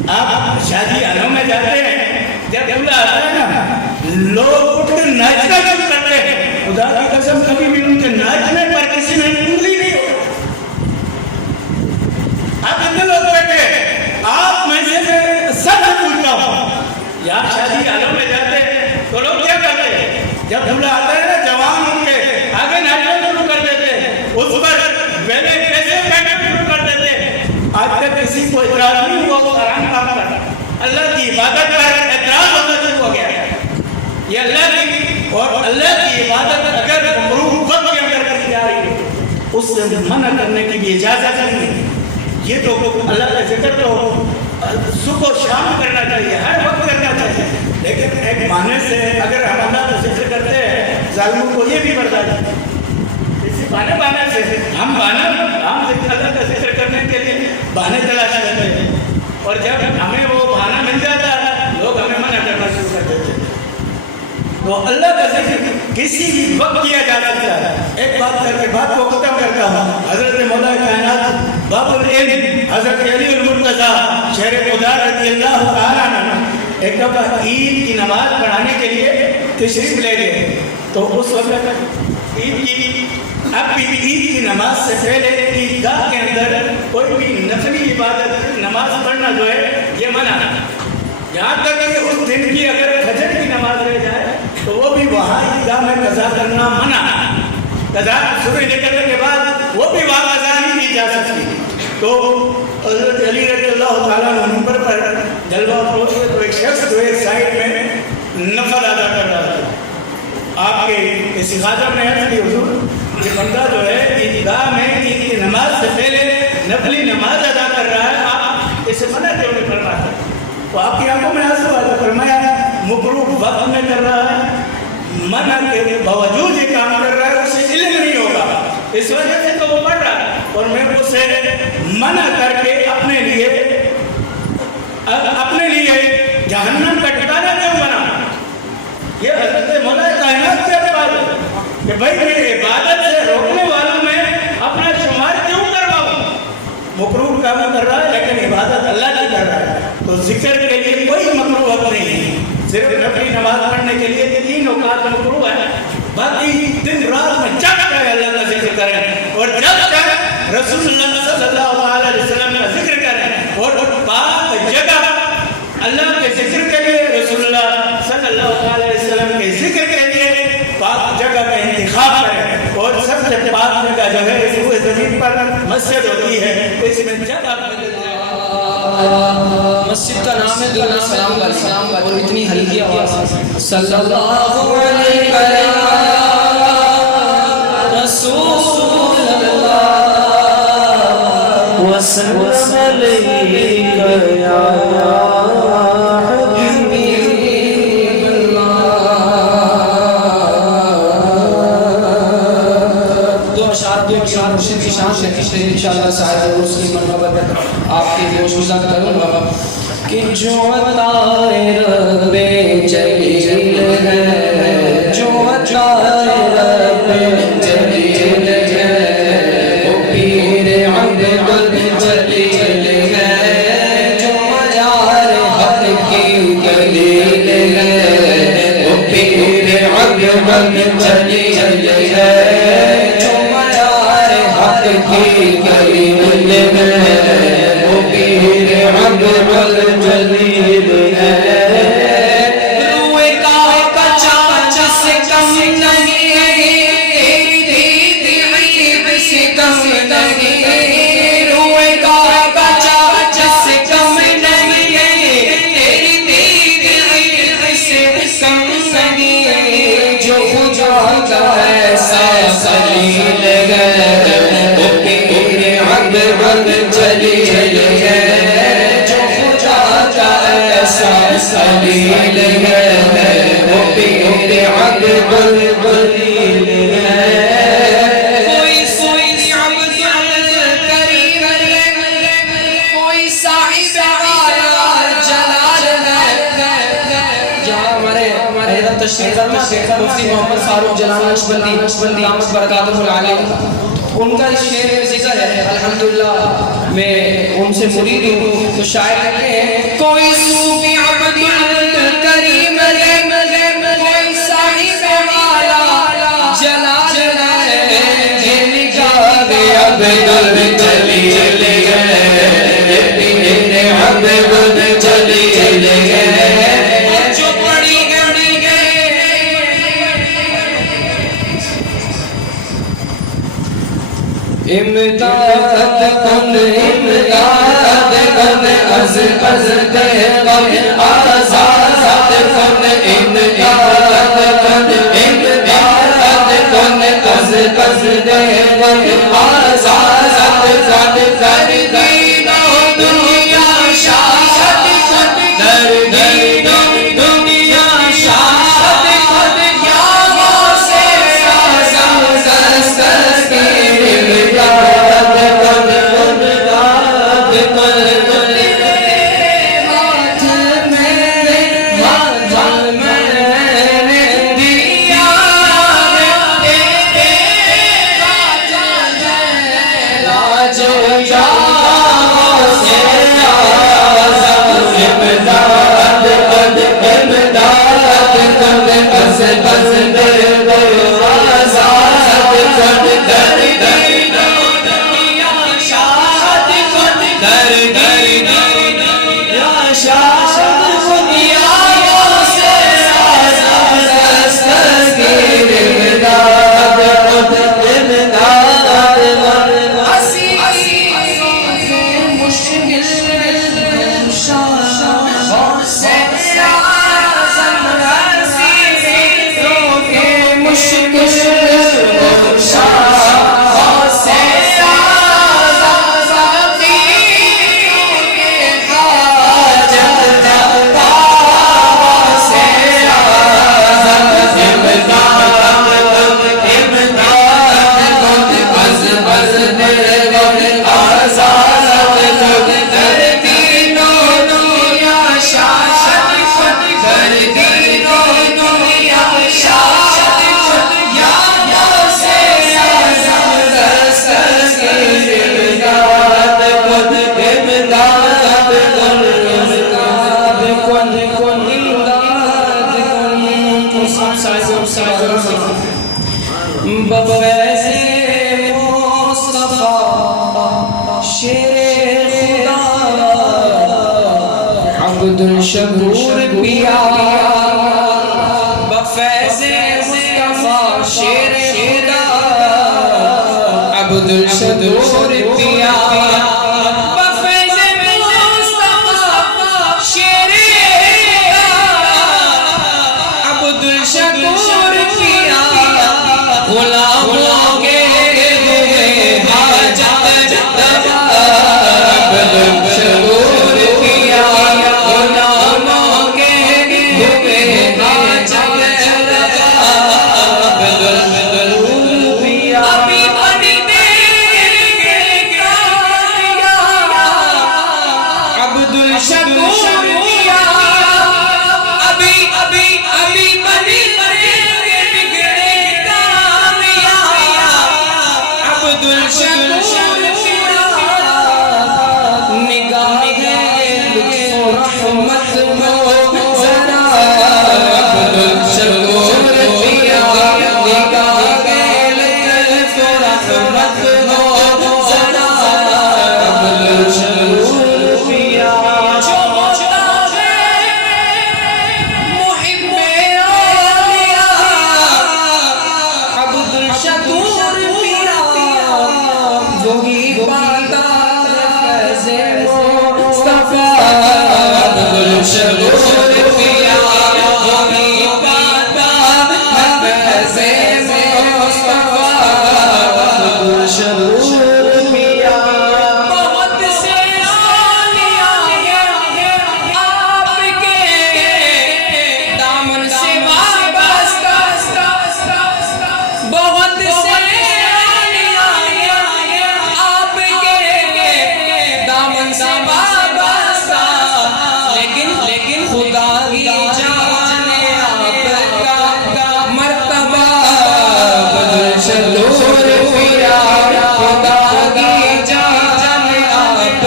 آپ شادی حالوں میں جاتے ہیں, جب دلہا آتا ہے نا لوگ اٹھ کے ناچنا شروع کرتے ہیں. خدا کی قسم کبھی بھی ان کے ناچنے پر کسی نے انگلی نہیں ہوتی. آپ اتنے لوگ بیٹھے, آپ میں سے سب پوچھتا ہوں, یہاں شادی حالوں میں جاتے ہیں تو لوگ کیا کرتے ہیں, جب دلہا آتا ہے نا جوان ان کے آگے ناچنا شروع کر دیتے ہیں, اس پر پہلے پیسے پھینکنا شروع کر دیتے ہیں. آج تک کسی کو اعتراض نہیں ہوا, وہ حرام کام کرتا, اللہ کی عبادت پر اعتراض ہونا شروع ہو گیا. یہ اللہ کی اور اللہ کی عبادت اگر ممروح وقت کے اندر کی جا رہی ہے اس سے منع کرنے کی بھی اجازت نہیں ہے. یہ تو اللہ کا ذکر تو صبح و شام کرنا چاہیے، ہر وقت کرنا چاہیے، لیکن ایک معنی سے اگر ہم اللہ کا ذکر کرتے ہیں ظالموں کو یہ بھی برداشت ہے. اسی بہانے سے ہم اللہ کا ذکر کرنے کے لیے بہانے تلاش کرتے ہیں، اور جب ہمیں وہ بہانہ مل جاتا ہے لوگ ہمیں منع کرنا شروع کر دیتے ہیں. تو اللہ کا ذکر کسی بھی وقت کیا جا سکتا ہے. ایک بات کر کے بات کو ختم کرتا ہوں. حضرت مولا کائنات باب العلم حضرت علی المرتضیٰ شہر خدا رضی اللہ تعالیٰ عنہ ایک دفعہ عید کی نماز پڑھانے کے لیے تشریف لے گئے. تو اس وقت عید کی نماز سے پہلے عیدگاہ کے اندر کوئی بھی نفلی عبادت نماز پڑھنا جو ہے یہ منع ہے. یہاں تک کہ اس دن کی اگر فجر کی نماز رہ جائے تو وہ بھی وہاں عیدگاہ میں قضا کرنا منع ہے. قضا سورج نکلنے کے بعد وہ بھی وہاں قضا نہیں کی جا سکتی. تو حضرت علی رضی اللہ تعالیٰ عنہ منبر پر جلوہ افروز ہوئے تو ایک شخص جو ایک سائڈ میں نفل ادا کر رہا تھا. آپ کے استخاذہ میں عرض کی حضور یہ بندہ جو ہے عیدگاہ میں عید کی نماز سے پہلے نفلی نماز ادا کر رہا ہے، آپ اسے منع کیوں نہیں فرماتے؟ تو آپ کی آنکھوں میں آنسو آیا. فرمایا مکروہ وقت میں کر رہا ہے، منع کے باوجود یہ کام کر رہا ہے، اسے علم نہیں ہوگا، اس وجہ سے تو وہ پڑھ رہا ہے، اور میں اسے منع کر کے اپنے لیے جہنم کا ٹھکانہ کیوں بنا؟ یہ حضرت مولا کائنات کے بات ہے کہ بھائی میں عبادت سے روکنے والوں میں اپنا شمار کیوں کرواؤں؟ مکروہ کام کر رہا ہے لیکن عبادت اللہ کی کر رہا ہے. تو ذکر کے لیے کوئی مکروہ وقت نہیں ہے. صرف نفلی نماز پڑھنے کے لیے 3 اوقات مکروہ ہے، باقی دن رات میں جب چاہے اللہ کا ذکر کریں، اور جب چاہے رسول اللہ صلی اللہ علیہ وسلم کا ذکر کریں، اور پاک جگہ اللہ کے ذکر کے لیے رسول اللہ صلی اللہ علیہ وسلم کے ذکر کے لیے پاک جگہ کا انتخاب کریں. اور سب سے پاک جگہ جو ہے اس روئے زمین پر مسجد ہوتی ہے، اس میں جب آپ مسجد کا نام ہے دعا سلام علیکم، اور اتنی ہلکی آواز صلی اللہ علیہ رسول اللہ وسلم علیہ یا حبیب اللہ. دو اشعار مرشد کی شان سے انشاءاللہ صاحب اس کی مرحبت آپ کے گوش گزار کروں گا کہ جو عطائے رب جلیل ہے، جو عطائے رب جلیل ہے، وہ پیر عبد الجلیل ہے، جو معیار حق کی دلیل ہے، وہ پیر عبد الجلیل ہے، جو معیار حق کی دلیل ہے، وہ پیر عبد الجلیل ہے. روئے کا چاچ سے کم نہیں، عیب سے کم نہیں، روئے کا چاچ سے کم نہیں، عیب سے کم نہیں، جو خدا کا ایسا خلیل ہے، وہ پیر عبد الجلیل ہے، جو خدا کا ایسا خلیل ہے، وہ پیر عبد الجلیل ہے. کوئی عبد الکریم ہے، کوئی صاحب اعلی جلال ہے. جہاں ہمارے ادب تشریف فرما مفتی محمد فاروق جلال نقشبندی دامت برکاتہ العالیہ، ان کا شعر ذکر ہے. الحمدللہ میں ان سے مرید ہوں. تو شاعر کہتے ہیں کوئی صوفی عبد الکریم ہے، کوئی صاحب اعلی جلال ہے، نگاہ عبد الجلیل ہے، پیر عبد الجلیل ہے. جو پڑی امداد کن از دے غم آزاد کن، امداد کن از دے غم عبد الشکور پیا بفیض مصطفیٰ شیر خدا عبد الشکور پیا بفیض مصطفیٰ شیر خدا عبد الشکور پیا غلاموں کے ہوئے حاجت عبد الشکور پیا غلاموں کے ہوئے حاجت عبد الشکور پیا ابھی بڑی دیر عبد الشکور پیا ابھی بڑی عبد الشکور نگاہ لطف و رحمت ہو ذرا عبد الشکور پیا نگاہ لطف و رحمت ہو ذرا عبد الشکور پیا جو ہوتا ہے محب اولیاء عبد الشکور پیا وہی پاتا فیض مصطفیٰ عبد الشکور پیا وہی پاتا فیض مصطفیٰ عبد الشکور پیا بہت سے اولیاء آپ کے دامن سے وابستہ بہت سے آپ کے دامن سے وابستہ لیکن خدا کی جان آپ کا مرتبہ عبد الشکور پیا خدا کی جان آپ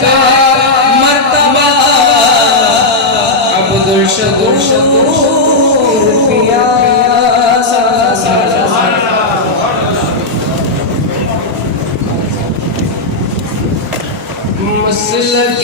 کا مرتبہ عبد الشکور پیا مسلک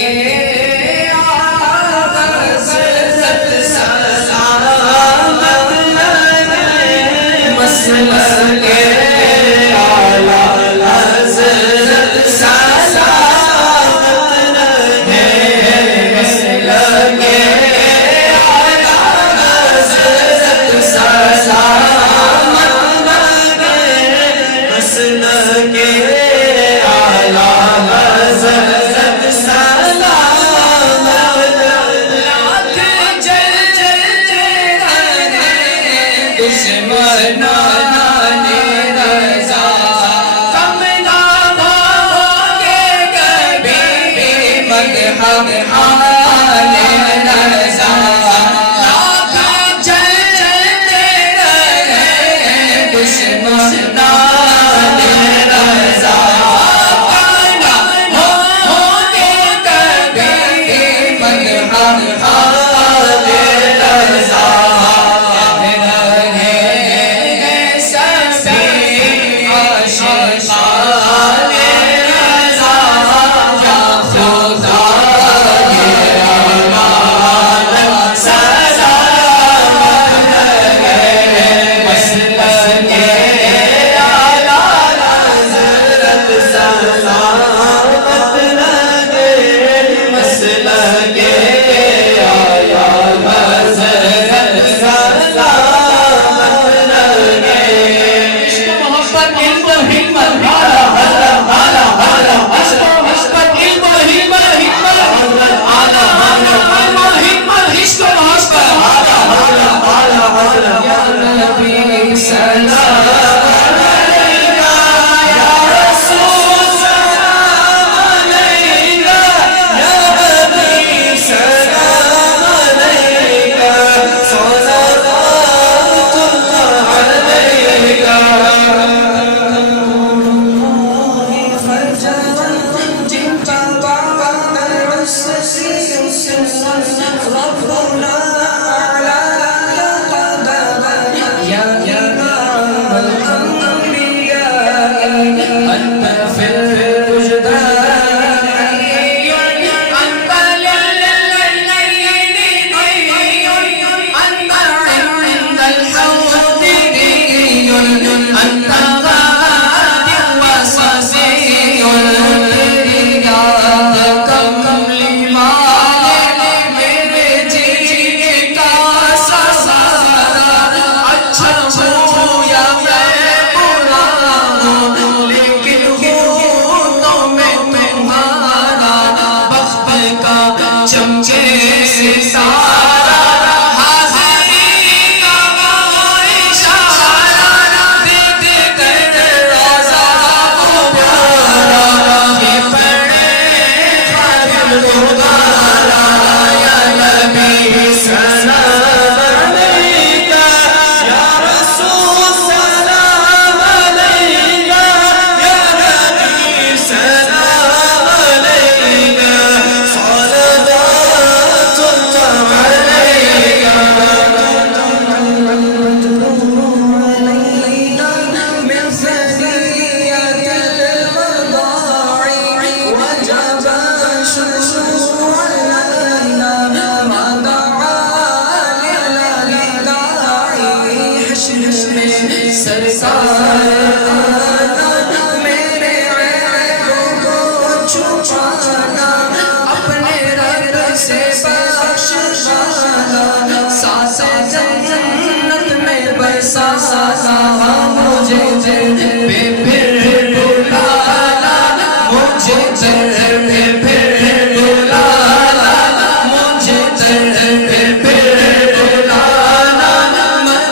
مجھے پھر بلانا مجھے پھر بلانا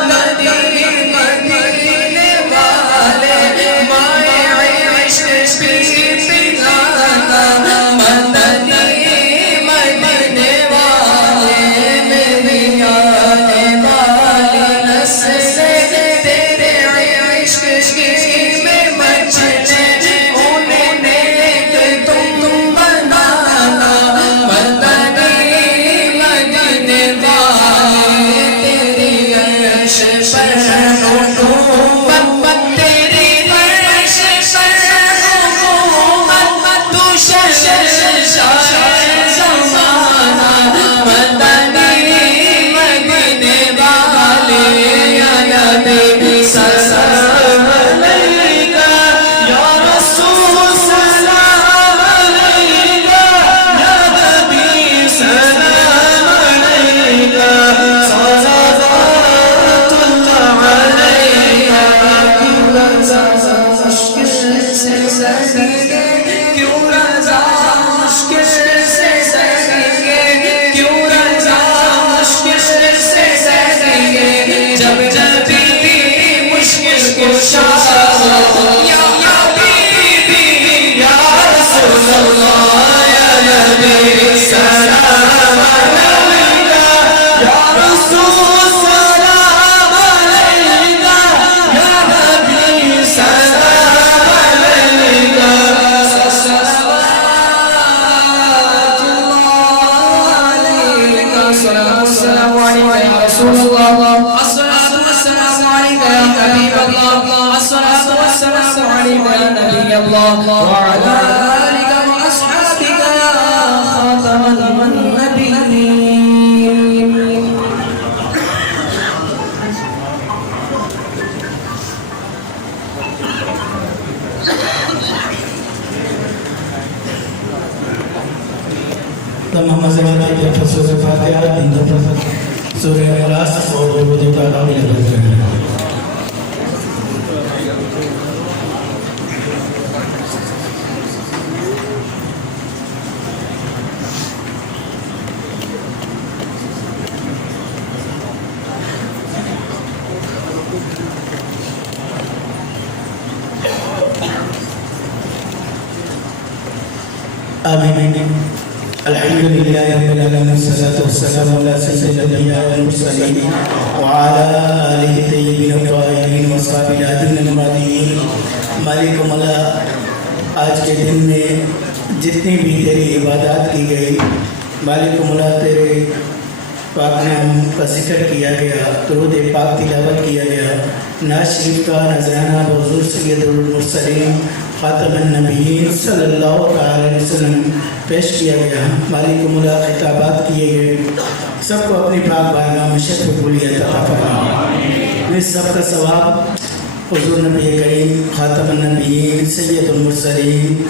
مدنی مدینے والے مائے عشق بھی پلانا مدنی مدینے والے میری آنے والی نسل تیرے عشق میں بچنے انہیں نیک تم بنانا مدنی مدینے والے تیری عرش پر حکومت تیری عرش پر حکومت تو شہنشاہ زمانہ مدنی مدینے والے یا نبی سلام علیکہ یا رسول سلام علیکہ یا نبی سلام علیکہ صلوات اللہ علیکہ کیوں رضا مشکل سے سہنگے کیوں رضا مشکل سے سہنگے کیوں رضا مشکل سے سہنگے جب بھی مشکل کشا یا حبیبی یا رسول اللہ یا نبی سلام علیکہ یا رسول سلام علیکہ یا نبی سلام علیکہ صلوات اللہ علیکہ السلام علیکہ یا رسول اللہ الصلاۃ والسلام علیکہ یا حبیب اللہ الصلاۃ والسلام علیکہ یا نبی اللہ وعلی آلک واصحابک یا خاتم النبیین تمام مذہبات کے فصل سے فاتحہ تین دفعہ سورہ اخلاص اور درود پاک علیہ وسلم آمین الحمد لله رب العالمين والصلاة والسلام على سيد الأنبياء والمرسلين وعلى آله الطيبين الطاهرين وصحبه الهادين المهديين مالک مولا آج کے دن میں جتنی بھی تیری عبادات کی گئی مالک مولا تیرے پاک نام کا ذکر کیا گیا درود پاک تلاوت کیا گیا نعت شریف کا نذرانہ حضور سید المرسلین خاتم النبیین صلی اللہ علیہ وسلم پیش کیا گیا مالک مولا خطابات کیے گئے سب کو اپنی پاک بارگاہ میں شرف قبولیت عطا فرما اس سب کا ثواب حضور نبی کریم خاتم النبیین سید المرسلین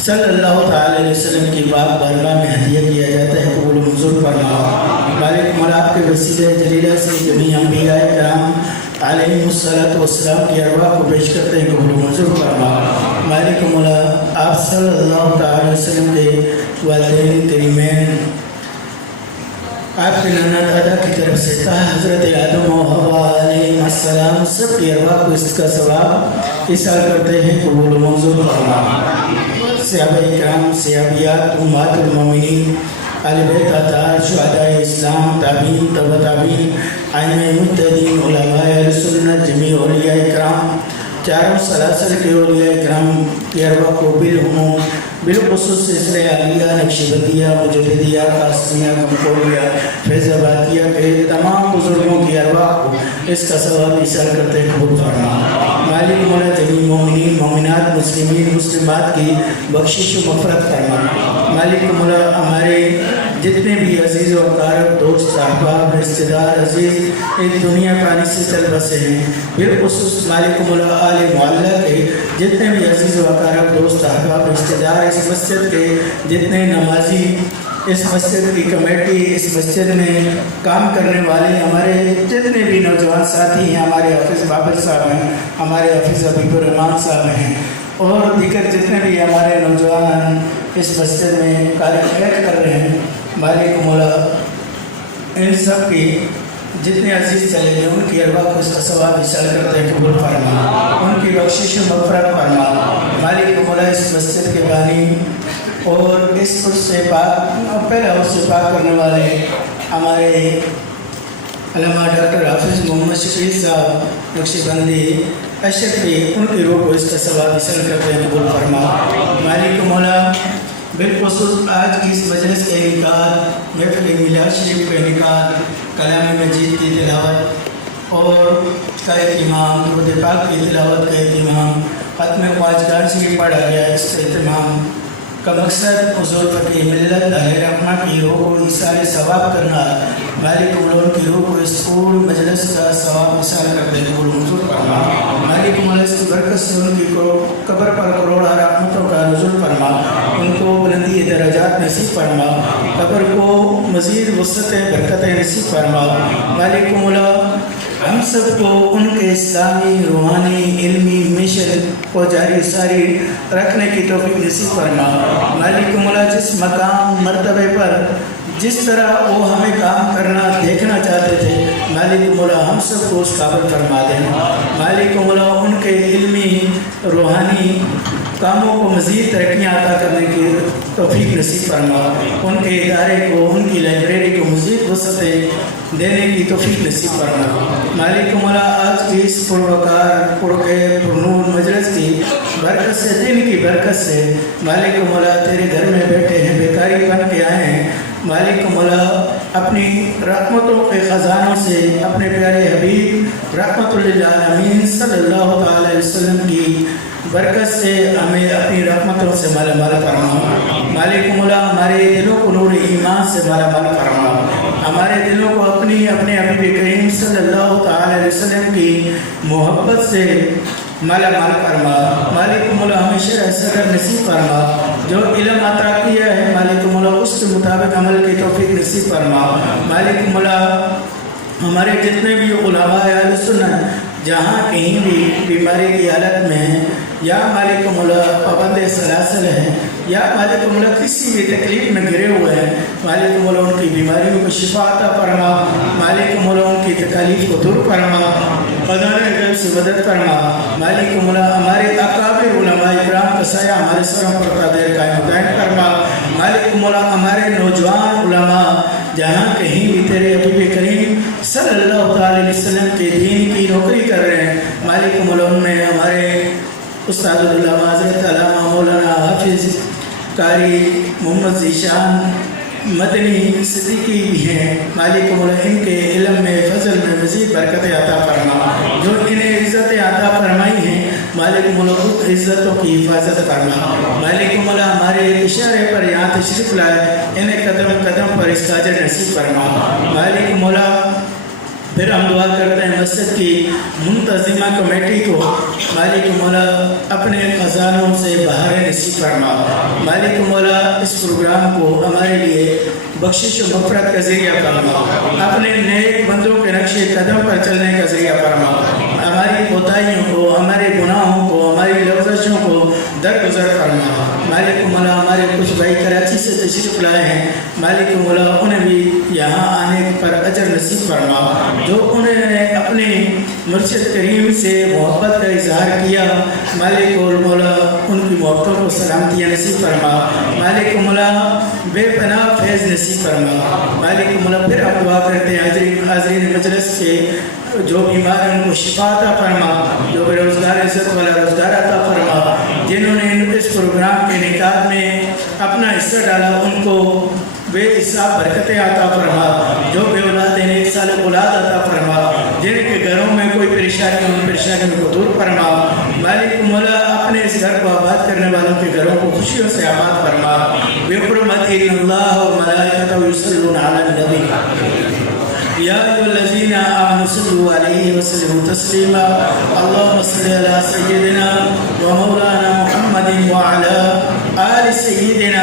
صلی اللہ تعالی علیہ وسلم کی پاک بارگاہ میں ہدیہ کیا جاتا ہے قبول منظور فرما مالک مولا آپ کے وسیلہ جلیلہ سے جمیع انبیاء کرام علیہ السلام کی ارواح کو پیش کرتے ہیں قبول منظور فرما مالک مولا آپ صلی اللہ تعالی علیہ وسلم کے والدین کریمین آپ کے نانا دادا کی طرف سے حضرت آدم و حوا علیہ السلام سب کی ارواح کو اس کا ثواب اصال کرتے ہیں قبول منظور فرما صحابہ کرام صحابیات امہات المومنین اہل بیت اطہار شہداء اسلام تابعین تبع تابعین ائمہ مجتہدین علماء اہل سنت جمیع اولیاء کرام چاروں سلاسل کے اولیاء کرام کی ارواح کو بالعموم بالخصوص سلسلہ عالیہ نقشبندیہ مجددیہ قاسمیہ کمکولیہ فیض آبادیہ کے تمام بزرگوں کی ارواح کو اس کا ثواب ایصال کرتے قبول فرما مالک مولا جمیع مومنین مومنات مسلمین مسلمات کی بخشش و مغفرت فرما مالک مولا ہمارے جتنے بھی عزیز و اقارب دوست احباب رشتہ دار عزیز ایک دنیا پانی سے چل بسے ہیں بالخصوص مالک مولا آل معلّہ کے جتنے بھی عزیز و اقارب دوست احباب رشتہ دار اس مسجد کے جتنے نمازی اس مسجد کی کمیٹی اس مسجد میں کام کرنے والے ہمارے جتنے بھی نوجوان ساتھی ہیں ہمارے حافظ بابر صاحب ہیں ہمارے حافظ حبیب الرحمان صاحب ہیں اور دیگر جتنے بھی ہمارے اس مسجد میں قاری خیر کر رہے ہیں، مالک مولا ان سب کی جتنے عزیز چلے گئے ان کی ارواح کو اس کا ثواب حاصل کرتے ہیں قبول فرما، ان کی بخشش و مغفرت فرما۔ مالک مولا اس مسجد کے بانی اور اس سے پاک پہلا اس سے پاک کرنے والے ہمارے علامہ ڈاکٹر حافظ محمد شفیع صاحب نقشِ بندی اشرفی، ان کی روح کو اس کا ثواب حاصل کرتے ہیں قبول فرما۔ مالک مولا بالخصوص آج کی اس مجلس کے انعقاد، محفل میلاد شریف کا انعقاد، کلام مجید کی تلاوت اور کا اہتمام، درود پاک کی تلاوت کا اہتمام، ختم خواجگان شریف پڑھا گیا، اس کا اہتمام کا مقصد حضور فقیر ملت علیہ رحمہ کی روح کو ایثار ثواب کرنا، مالک مولا کی روح کو اس پور مجلس کا ثواب حاصل کرتے ہیں منظور فرما۔ مالک مولا اس کی برکت سے ان کی قبر پر کروڑا رحمتوں کا نزول فرما، ان کو بلندی درجات نصیب فرما، قبر کو مزید وسعت برکتیں نصیب فرما۔ مالک مولا ہم سب کو ان کے اسلامی، روحانی، علمی مشن کو جاری ساری رکھنے کی توفیق نصیب فرما۔ مالک مولا جس مقام مرتبے پر جس طرح وہ ہمیں کام کرنا دیکھنا چاہتے تھے، مالک مولا ہم سب کو اس قابل فرما دینا۔ مالک مولا ان کے علمی، روحانی کاموں کو مزید ترقیاں عطا کرنے کی توفیق نصیب فرما، ان کے ادارے کو، ان کی لائبریری کو مزید وسعتیں دینے کی توفیق نصیب فرما۔ مالک مولا آج کی اس پروکار پرنور مجلس کی برکت سے، دن کی برکت سے، مالک مولا تیرے گھر میں بیٹھے ہیں، بیکاری بن کے آئے ہیں، مالک مولا اپنی رحمتوں کے خزانوں سے اپنے پیارے حبیب رحمت للعالمین صلی اللہ تعالی علیہ وسلم کی برکت سے ہمیں اپنی رحمتوں سے مالا مال فرما۔ مالک مولا ہمارے دلوں کو نور ایمان سے مالا مال فرما، ہمارے دلوں کو اپنے حبیب کریم صلی اللہ تعالی علیہ وسلم کی محبت سے مالا مال فرما۔ مالک مولا ہمیشہ صدر نصیب فرما، جو علم عطا کیا ہے مالک مولا اس کے مطابق عمل کی توفیق نصیب فرما۔ مالک مولا ہمارے جتنے بھی علماء اہل سنت جہاں کہیں بھی بیماری کی حالت میں ہیں، یا مالک مولا پابند سلاسل ہیں، یا مالک مولا کسی بھی تکلیف میں گھرے ہوئے ہیں، مالک مولا ان کی بیماریوں کو شفا عطا فرما، مالک مولا ان کی تکالیف کو دور فرما، خزانہ غیب سے مدد فرما۔ مالک مولا ہمارے اکابر علماء اکرام کا سایہ ہمارے سروں پر قادر قائم دائم فرما۔ مالک مولا ہمارے نوجوان علماء جہاں کہیں بھی تیرے حبیب کریم صلی اللہ تعالی علیہ وسلم کے دین کی نوکری کر رہے ہیں، مالک مولا ان میں ہمارے استاد العلماء حضرت علامہ مولانا حافظ قاری محمد ذیشان مدنی صدیقی بھی ہیں، مالک مولا ان کے علم میں فضل میں مزید برکت عطا فرما، جو انہیں عزت عطا فرمائی ہیں، مالک مولا عزتوں کی حفاظت فرما۔ مالک مولا ہمارے اشارے پر یہاں تشریف لائے، انہیں قدم قدم پر اس کا اجر نصیب فرما۔ مالک مولا پھر ہم دعا کرتے ہیں مسجد کی منتظمہ کمیٹی کو، مالک مولا اپنے خزانوں سے بہار نصیب فرما۔ مالک مولا اس پروگرام کو ہمارے لیے بخشش و مغفرت کا ذریعہ فرما، اپنے نیک بندوں کے نقش قدم پر چلنے کا ذریعہ فرما، ہماری کوتاہیوں کو، ہمارے گناہوں کو، ہماری لغزشوں کو درگزر فرما۔ مالک مولا ہمارے کچھ بھائی کراچی سے تشریف لائے ہیں، مالک مولا انہیں بھی یہاں آنے پر اجر نصیب فرما، جو انہوں نے اپنے مرشد کریم سے محبت کا اظہار کیا، مالک مولا ان کی محبتوں کو سلامتیاں نصیب فرما۔ مالک مولا بے پناہ فیض نصیب فرما۔ مالک مولا پھر ہم دعا کرتے ہیں حاضرین مجلس کے جو بیمار ہیں ان کو شفا عطا فرما، جو بے روزگار عزت والا روزگار عطا فرما، جنہوں نے اس پروگرام کے انعقاد میں اپنا حصہ ڈالا ان کو بے حساب برکتیں عطا فرما، جو بے اولاد ہیں ایک سال اولاد عطا فرما، جن کے گھروں میں کوئی پریشانی ہو ان پریشانیوں کو دور فرما۔ مالک مولا اپنے اس گھر کو آباد کرنے والوں کے گھروں کو خوشیوں سے آباد فرما۔ بحرمت اللہ و ملائکتہ یصلون علی النبی یا ایھا الذین آمنوا صلوا علیہ وسلموا تسلیما اللهم صل علی سیدنا و مولانا محمد وعلی آل سیدنا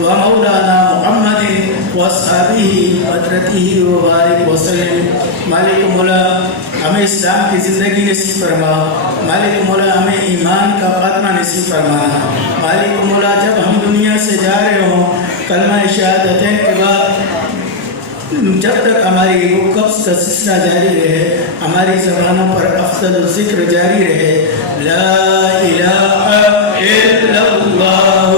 و مولانا محمد واصحابہ وطرتہ وبارک وسلم۔ مالک مولا ہمیں اسلام کی زندگی نصیب فرما، مالک مولا ہمیں ایمان کا خاتمہ نصیب فرما۔ مالک مولا جب ہم دنیا سے جا جب تک ہماری روح قبض کا سلسلہ جاری رہے، ہماری زبانوں پر افضل الذکر جاری رہے، لا الہ الا اللہ